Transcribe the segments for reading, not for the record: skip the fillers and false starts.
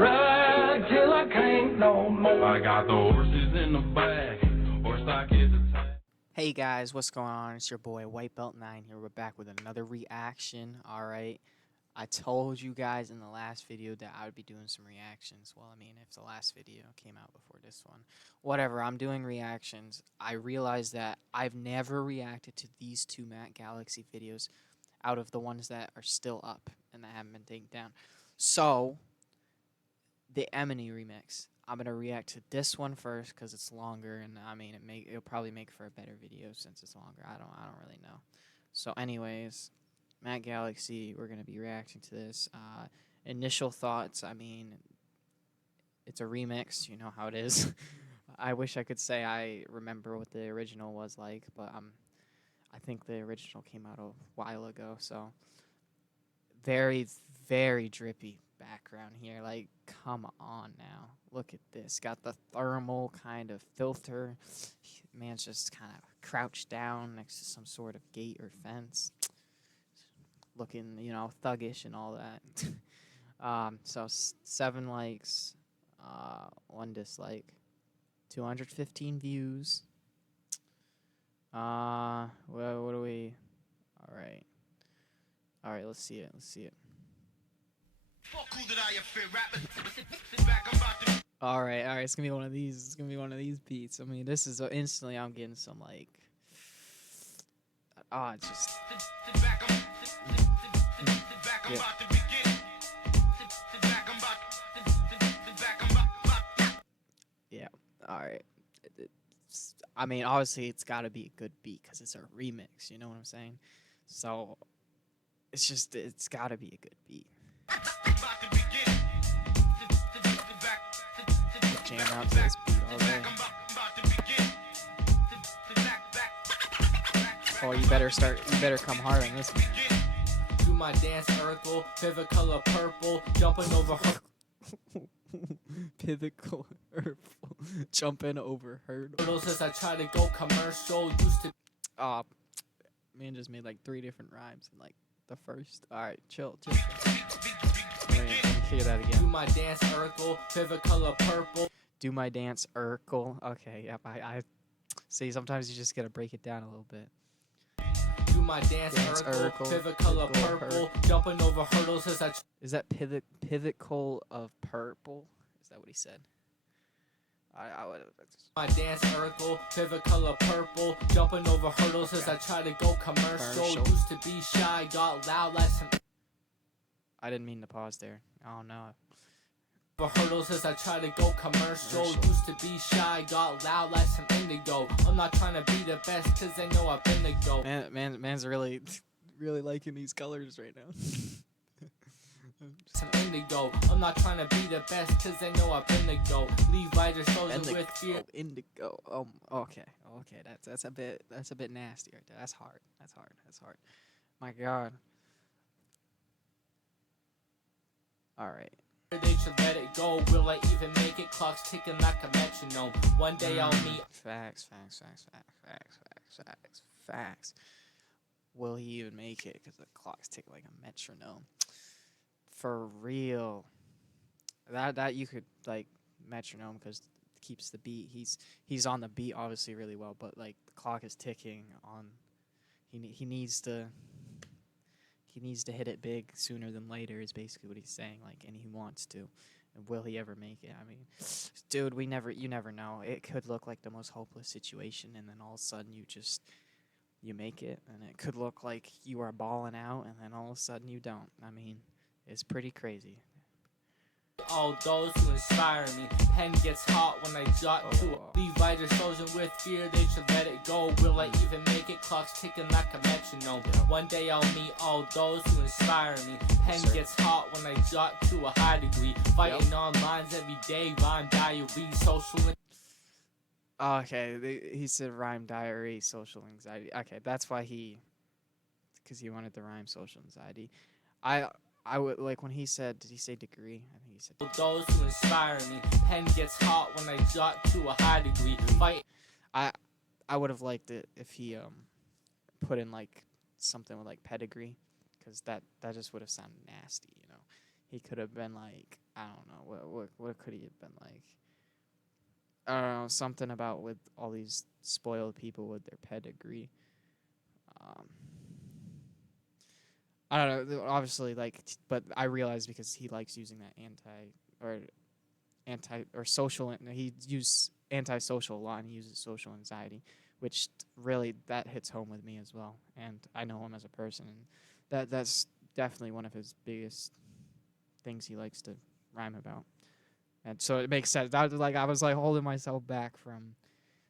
Ride till I can't no more. I got the horses in the back. Horse stock is attached. Hey guys, what's going on? It's your boy Whitebelt9 here. We're back with another reaction. Alright. I told you guys in the last video that I would be doing some reactions. Well, I mean, if the last video came out before this one. Whatever, I'm doing reactions. I realized that I've never reacted to these two Matt Galaxy videos out of the ones that are still up and that haven't been taken down. So, the Eminem remix. I'm gonna react to this one first because it's longer, and I mean it'll probably make for a better video since it's longer. I don't really know. So, anyways, Matt Galaxy, we're gonna be reacting to this. Initial thoughts. I mean, it's a remix. You know how it is. I wish I could say I remember what the original was like, but I think the original came out a while ago. So, very, very drippy background here. Like, come on now. Look at this. Got the thermal kind of filter. Man's just kind of crouched down next to some sort of gate or fence. Looking, you know, thuggish and all that. So 7 likes, 1 dislike, 215 views. Well, what do we? All right, let's see it. All right, it's gonna be one of these. It's gonna be one of these beats. I mean, this is instantly. I'm getting some like, it's just. Yeah. All right. I mean, obviously, it's got to be a good beat because it's a remix. You know what I'm saying? So, it's got to be a good beat. Jam out to this beat all day. Oh, you better come hard on this one. Do my dance Urkel, pivot color purple, jumping over her. Pivot color purple, jumping over hurdles. As I try to go commercial, used to. Man just made like 3 different rhymes in like the first. All right, chill. Let me figure that again. Do my dance Urkel, pivot color purple. Do my dance Urkel. Okay, yep. I see. Sometimes you just gotta break it down a little bit. Do my dance Urkel, pivot color purple, jumping over hurdles as I. Is that pivot color of purple? Is that what he said? I would. My dance Urkel, pivot color purple, jumping over hurdles as I try to go commercial. Used to be shy, got loud like some. I didn't mean to pause there. Oh no. Hurdles as I try to go commercial. Used to be shy, got loud like some indigo. I'm not trying to be the best cause they know I've been the go. Man's really liking these colors right now. Some indigo. I'm not trying to be the best cause they know I've been the go. Leave writers frozen with fear. Oh, indigo. Okay. That's a bit nasty right there. That's hard. My God. All right. They should let it go. Will I even make it? Clock's ticking like a metronome. One day I'll meet. Facts. Will he even make it? Because the clock's ticking like a metronome. For real. That you could like metronome because it keeps the beat. He's on the beat obviously really well, but like the clock is ticking on. He needs to hit it big sooner than later is basically what he's saying, like, and he wants to. And will he ever make it? I mean, dude, you never know. It could look like the most hopeless situation, and then all of a sudden you make it, and it could look like you are balling out, and then all of a sudden you don't. I mean, it's pretty crazy. All those who inspire me. Pen gets hot when I jot to it. Leave writers frozen with fear, they should let it go. Will I even make it? Clock's ticking like a metronome. One day I'll meet all those who inspire me. Pen gets hot when I jot to a high degree. Fighting on lines every day, rhyme diary, social. Okay, he said rhyme diary, social anxiety. Okay, that's why because he wanted the rhyme social anxiety. I would like when he said, did he say degree? I think he said degree. Those who inspire me. Pen gets hot when I jot to a high degree. Fight. I would have liked it if he put in like something with like pedigree, because that just would have sounded nasty, you know. he could have been like, I don't know, what could he have been like? I don't know, something about with all these spoiled people with their pedigree. I don't know, obviously, like, but I realize because he likes using that anti or social, he uses antisocial a lot, and he uses social anxiety, which really that hits home with me as well. And I know him as a person, and that's definitely one of his biggest things he likes to rhyme about. And so it makes sense. I was like holding myself back from,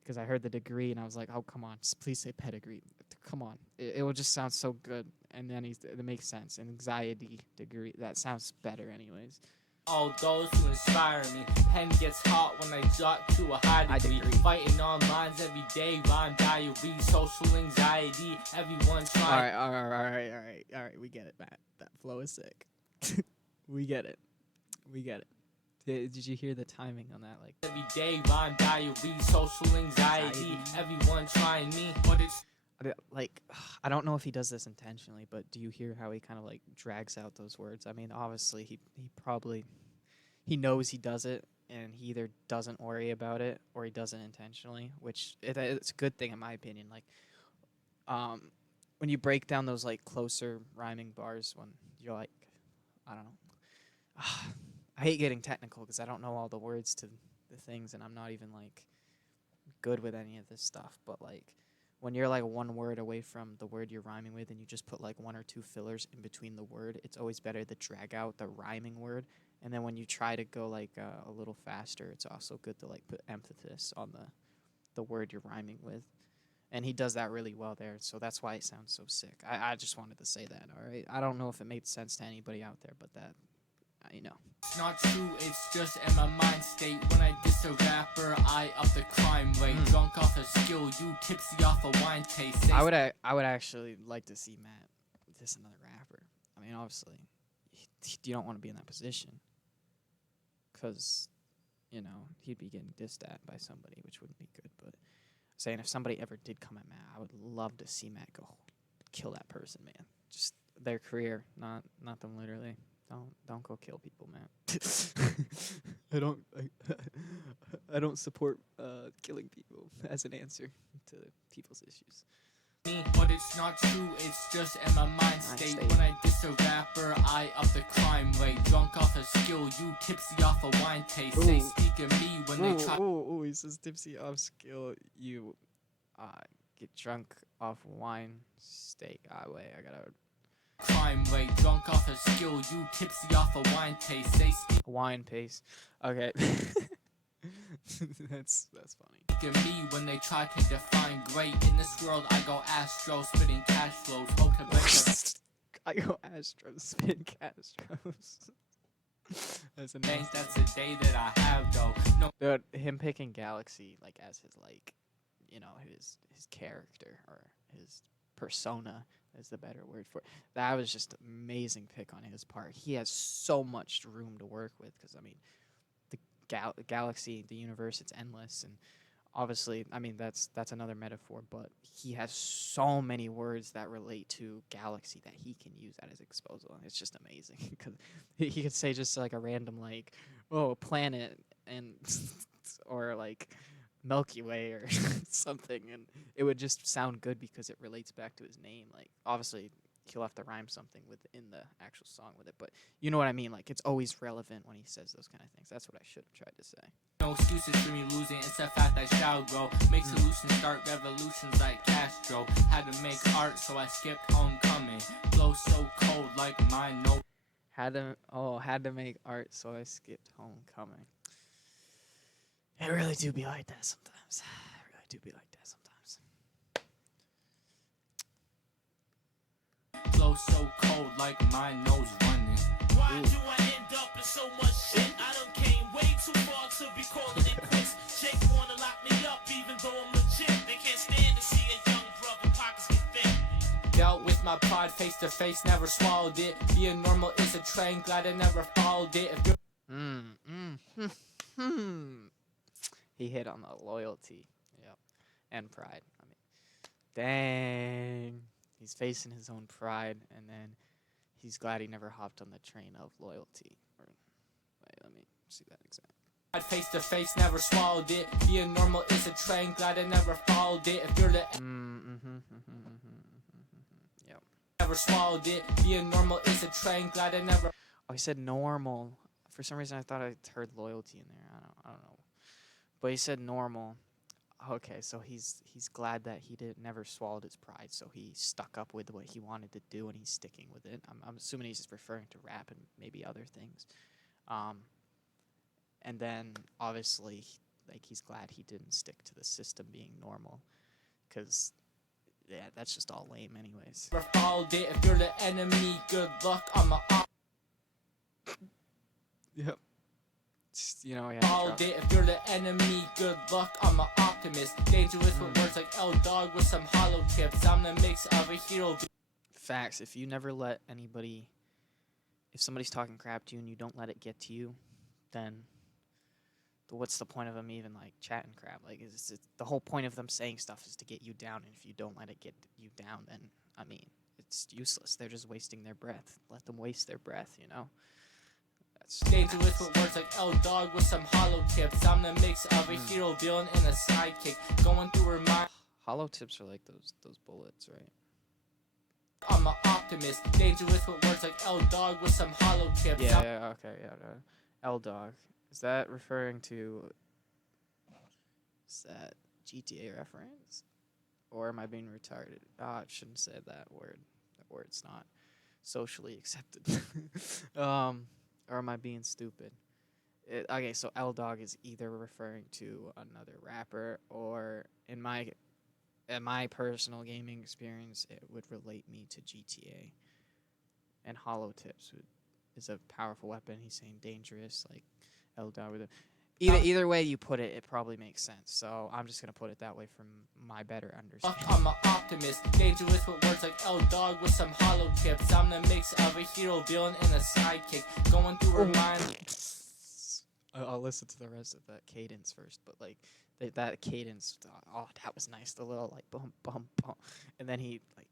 because I heard the degree and I was like, oh come on, please say pedigree. Come on, it will just sound so good. And then it makes sense. Anxiety degree, that sounds better anyways. All those who inspire me. Pen gets hot when I jot to a high degree. Fighting on lines every day, rhyme diary, social anxiety. Everyone trying. All right. We get it, Matt. That flow is sick. We get it. Did you hear the timing on that? Like every day, rhyme diary, social anxiety. Everyone trying me, but it's like I don't know if he does this intentionally, but do you hear how he kind of like drags out those words? I mean, obviously he knows he does it, and he either doesn't worry about it or he does it intentionally, which it's a good thing in my opinion. Like when you break down those like closer rhyming bars, when you're like, I don't know. I hate getting technical because I don't know all the words to the things, and I'm not even like good with any of this stuff. But like when you're like one word away from the word you're rhyming with, and you just put like one or two fillers in between the word, it's always better to drag out the rhyming word. And then when you try to go like a little faster, it's also good to like put emphasis on the word you're rhyming with. And he does that really well there, so that's why it sounds so sick. I just wanted to say that, all right? I don't know if it made sense to anybody out there, but that, you know. It's not true, it's just in my mind state. When I diss a rapper, I up the crime rate. Drunk off a skill, you tipsy off a wine taste. I would actually like to see Matt diss another rapper. I mean, obviously, you don't want to be in that position, because, you know, he'd be getting dissed at by somebody, which wouldn't be good. But saying if somebody ever did come at Matt, I would love to see Matt go kill that person, man. Just their career, not them literally. Don't go kill people, man. I don't support killing people as an answer to people's issues. But it's not true, it's just in my mind state. When I diss a rapper, I up the crime rate. Drunk off a skill, you tipsy off a wine taste. They speak of me when they try. He says tipsy off skill, you get drunk off wine steak. Wait, I gotta. Crime rate, drunk off a skill, you tipsy off a wine taste. They speak wine pace. Okay. That's funny. Speak of me when they try to define great. In this world, I go Astro, spitting cash flows. Hope to break the I go Astro, spin Castros. That's amazing. That's the day that I have though. No. Dude, him picking Galaxy like as his like, you know, his character or his persona is the better word for it. That was just amazing pick on his part. He has so much room to work with because I mean, the galaxy, the universe, it's endless, and obviously, I mean that's another metaphor. But he has so many words that relate to galaxy that he can use at his disposal. It's just amazing because he could say just like a random like, oh, planet and or like Milky Way or something, and it would just sound good because it relates back to his name. Like obviously he'll have to rhyme something within the actual song with it, but you know what I mean. Like it's always relevant when he says those kind of things. That's what I should have tried to say. No excuses for me losing, it's a fact I shall grow. Make solutions, start revolutions like Castro. Had to make art, so I skipped homecoming. Flow so cold like mine, no. Had to make art, so I skipped homecoming. It really do be like that sometimes. Flow so cold like my nose running. Why do I end up in so much shit? I done came way too far to be calling it quits. Jake wanna lock me up even though I'm legit. They can't stand to see a young brother pockets get thick. Dealt with my pride face to face, never swallowed it. Being normal is a train, glad I never followed it. If you're He hit on the loyalty, yep, and pride. I mean, dang, he's facing his own pride, and then he's glad he never hopped on the train of loyalty. Or, wait, let me see that exact. Face to face, never swallowed it. Being normal is a train, glad I never followed it. If you're the Yep. never swallowed it. Being normal is a train, glad I never. Oh, he said normal. For some reason, I thought I heard loyalty in there. I don't know. But he said normal. Okay, so he's glad that he never swallowed his pride, so he stuck up with what he wanted to do, and he's sticking with it. I'm assuming he's referring to rap and maybe other things. And then obviously, like, he's glad he didn't stick to the system being normal, because yeah, that's just all lame, anyways. Never followed it. If you're the enemy, good luck. I'm a Yep. You know, yeah. followed it. If you're the enemy, good luck. I'm an optimist. Dangerous with words like L dog with some hollow tips. I'm the mix of a hero. Facts. If you never let anybody, if somebody's talking crap to you and you don't let it get to you, then what's the point of them even like chatting crap? Like, it's the whole point of them saying stuff is to get you down, and if you don't let it get you down, then I mean, it's useless. They're just wasting their breath. Let them waste their breath, you know. That's Dangerous with words like L dog with some hollow tips. I'm the mix of a hero, villain, and a sidekick. Going through her mind. hollow tips are like those bullets, right? I'm an optimist. Dangerous with words like L dog with some hollow tips. Yeah, okay, yeah. L dog. Is that referring to? Is that GTA reference? Or am I being retarded? Ah, I shouldn't say that word. That word's not socially accepted. Or am I being stupid? Okay, so L dog is either referring to another rapper, or in my personal gaming experience, it would relate me to GTA. And hollow tips is a powerful weapon. He's saying dangerous, like L dog with it. Either way you put it, it probably makes sense. So I'm just gonna put it that way from my better understanding. I'm an optimist. Dangerous with words like L dog with some hollow tips. I'm the mix of a hero, villain, and a sidekick. Going through her mind. I'll listen to the rest of that cadence first, but like that cadence, oh, that was nice. The little like bum bum bum, and then he like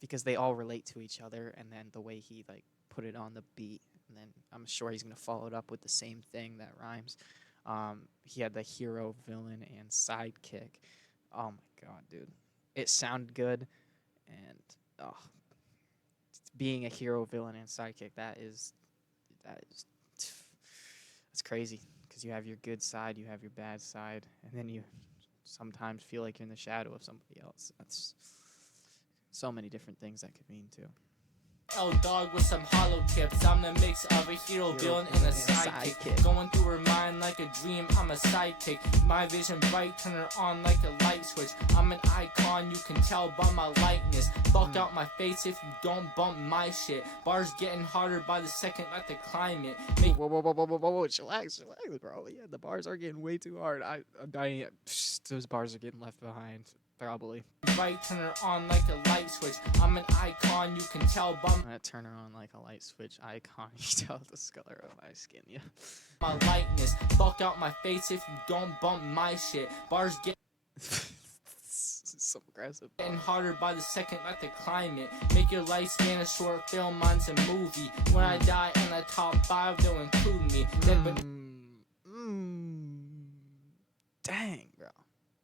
because they all relate to each other, and then the way he like put it on the beat, and then I'm sure he's gonna follow it up with the same thing that rhymes. He had the hero, villain, and sidekick. Oh my god, dude, it sounded good, and being a hero, villain, and sidekick, that's crazy, because you have your good side, you have your bad side, and then you sometimes feel like you're in the shadow of somebody else. That's so many different things that could mean too. L dog with some hollow tips. I'm the mix of a hero, villain, and a sidekick. Going through her mind like a dream. I'm a sidekick. My vision bright, turn her on like a light switch. I'm an icon, you can tell by my likeness. Fuck out my face if you don't bump my shit. Bars getting harder by the second, like the climate. Whoa, chillax, bro. Yeah, the bars are getting way too hard. I'm dying. Those bars are getting left behind. Probably. Right, turn her on like a light switch. I'm an icon, you can tell by that turn her on like a light switch icon. You tell the color of my skin, yeah. My likeness. Fuck out my face if you don't bump my shit. Bars get so aggressive. Getting harder by the second, like the climate. Make your lifespan a short film, mine's a movie. When I die in the top 5, they'll include me. Dang, bro.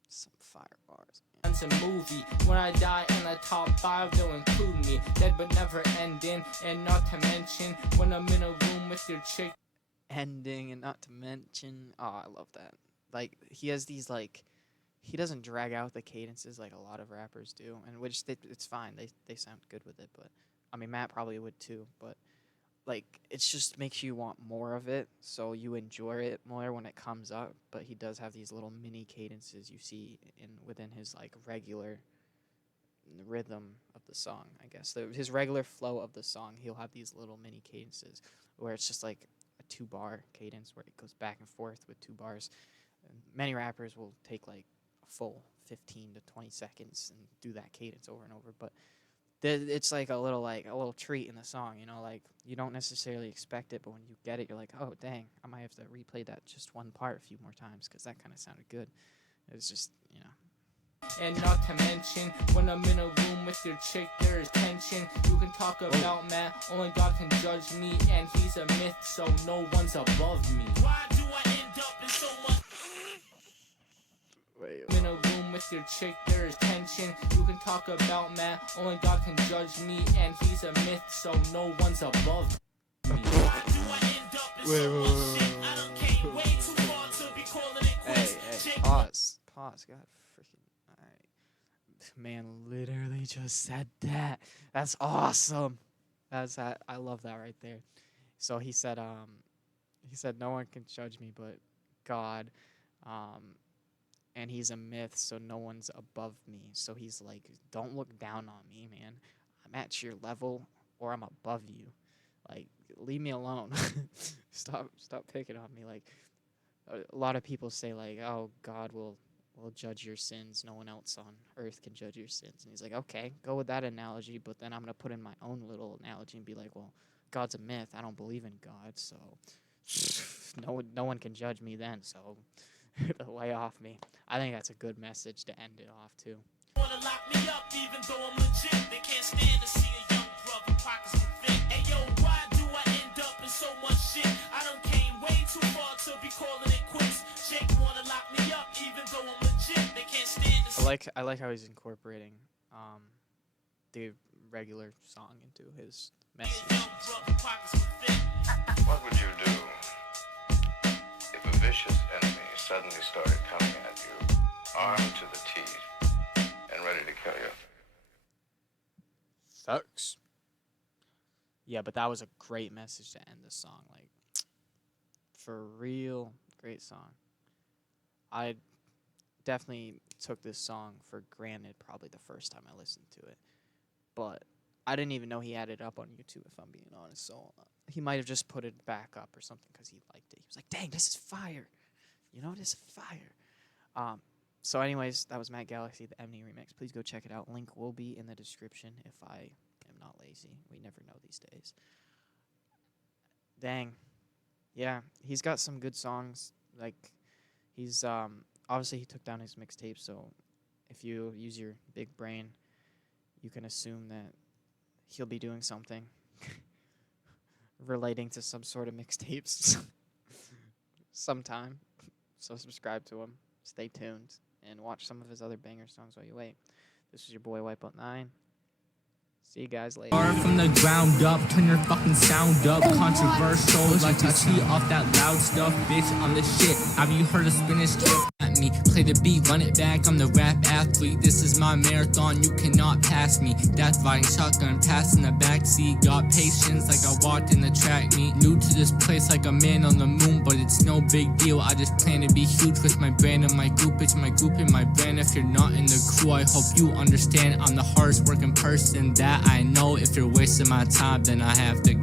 Some fire bars. It's a movie. When I die in the top 5, they'll include me. Dead but never ending. And not to mention, when I'm in a room with your chick. Ending, and not to mention. Oh, I love that. Like, he has these, like, he doesn't drag out the cadences like a lot of rappers do, and which it's fine. They sound good with it, but I mean, Matt probably would too, but like, it just makes you want more of it, so you enjoy it more when it comes up. But he does have these little mini cadences you see within his like regular rhythm of the song, I guess. His regular flow of the song, he'll have these little mini cadences where it's just like a 2-bar cadence where it goes back and forth with 2 bars. And many rappers will take like a full 15 to 20 seconds and do that cadence over and over, but it's like a little treat in the song, you know, like you don't necessarily expect it, but when you get it, you're like, oh dang, I might have to replay that just one part a few more times because that kind of sounded good. It's just, you know, And not to mention, when I'm in a room with your chick, there is tension. You can talk about Matt, only God can judge me, and he's a myth, so no one's above me. Why do I end up in so much? In a room with your chick, there is tension. You can talk about Matt, only God can judge me, and he's a myth, so no one's above me. Why do I end up in so much shit? I done came way too far to be calling it quits. Jake Pause. God freaking. Alright. Man literally just said that. That's awesome. I love that right there. So he said no one can judge me but God. And he's a myth, so no one's above me. So he's like, don't look down on me, man. I'm at your level or I'm above you. Like, leave me alone. Stop picking on me. Like, a lot of people say like, oh, God will judge your sins. No one else on earth can judge your sins. And he's like, okay, go with that analogy, but then I'm going to put in my own little analogy and be like, well, God's a myth. I don't believe in God, so no one can judge me then, so lay off me. I think that's a good message to end it off, too. wanna lock me up even though I'm legit. They can't stand to see a young brother pockets get thick. Hey yo, why do I end up in so much shit? I done came way too far to be calling it quits. Jake wanna lock me up even though I'm legit. They can't stand to see I like how he's incorporating the regular song into his a message. young brother pockets get thick. What would you do if a vicious enemy suddenly started coming at you, armed to the teeth, and ready to kill you? Sucks. Yeah, but that was a great message to end the song. Like, for real, great song. I definitely took this song for granted probably the first time I listened to it. But I didn't even know he had it up on YouTube, if I'm being honest. So he might have just put it back up or something because he liked it. He was like, dang, this is fire. You know, this is fire. So anyways, that was Matt Galaxy, the Emney remix. Please go check it out. Link will be in the description if I am not lazy. We never know these days. Dang. Yeah, he's got some good songs. Like, he's, obviously he took down his mixtape, so if you use your big brain, you can assume that he'll be doing something relating to some sort of mixtapes sometime. So subscribe to him, stay tuned, and watch some of his other banger songs while you wait. This is your boy Whitebelt9. See you guys later. Start from the ground up, turn your fucking sound up. Controversial, like to see off that loud stuff, bitch. On the shit. Have you heard of spinach drip at me? Play the beat, run it back. I'm the rap athlete. This is my marathon. You cannot pass me. That's riding shotgun, passing the backseat. Got patience like I walked in the track meet. New to this place like a man on the moon, but it's no big deal. I just plan to be huge with my brand and my group. It's my group and my brand. If you're not in the crew, I hope you understand. I'm the hardest working person that I know. If you're wasting my time, then I have to go.